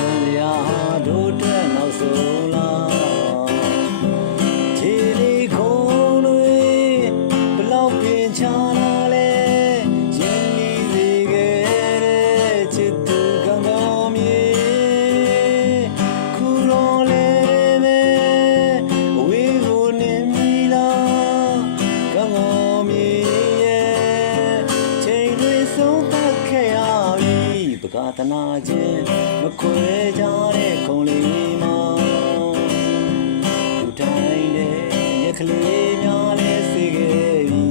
ပြန်စရာတို့အတွက်နောက်ဆုံးလားခြေလေးခုံးတွေဘလောက်ပင်ချလာလဲရင်းနှီးစေခဲ့တဲ့ချစ်သူကောင်းကောင်းမြေခုတော့လဲပဲအဝေးကိုနေမိလားကောင်းကောင်းမြေရဲ့ချိန်တွေဆုံးသက်ခဲ့ရပြီပကသနာချင်းမခွဲကြတဲ့ခုံလေးမှာလူတိုင်းနဲ့ရက်ကလေးများလဲစေခဲ့ပြီ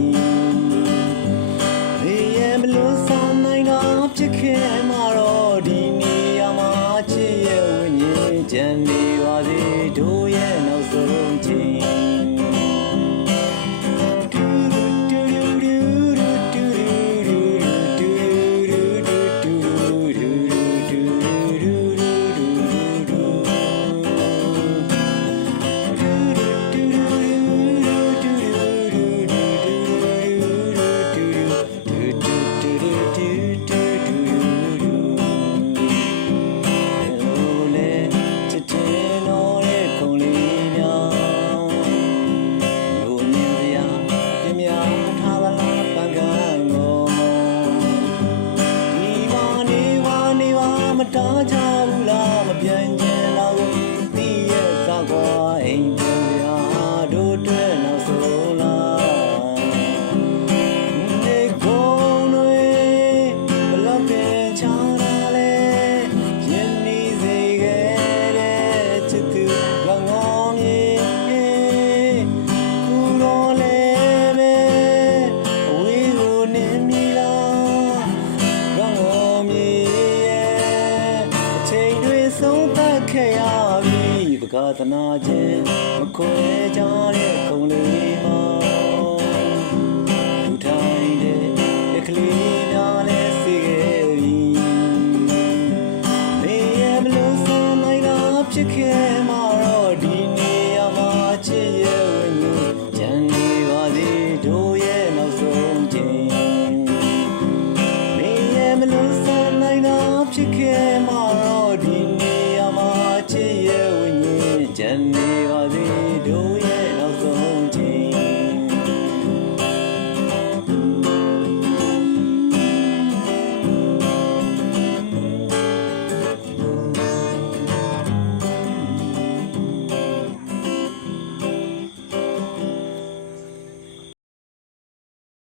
နေရမလို့ဆောင်နိုင်တော့ဖြစ်ခဲ့မှာတော့ဒီနေရာမှာချစ်ရဲ့ဝိညာဉ်ကြံနေပါစေတို့ရဲ့နောက်ဆုံးချိန်တားကြဘူးလားမပြန်ချင်တော့ဘူးသိရဲ့သာကွာအိမ်ပြန်စရာတို့အတွက်နောက်ဆုံးလားနေကုန်တွေဘလောက်ပင်ချာလာလဲရင်းနှီးစေခဲ့တဲ့ချစ်သူကောင်းကောင်းမြေခုတော့လဲပဲအဝေးကိုနေမိလားကောင်းကောင်းမြေဆုံးသက်ခဲ့ရပြီပကသနာချင်းမခွဲကြတဲ့ခုံလေးမှာလူတိုင်းတဲ့ရက်ကလေးများလဲစေခဲ့ပြီနေရမလို့ဆောင်နိုင်တာဖြစ်ခဲ့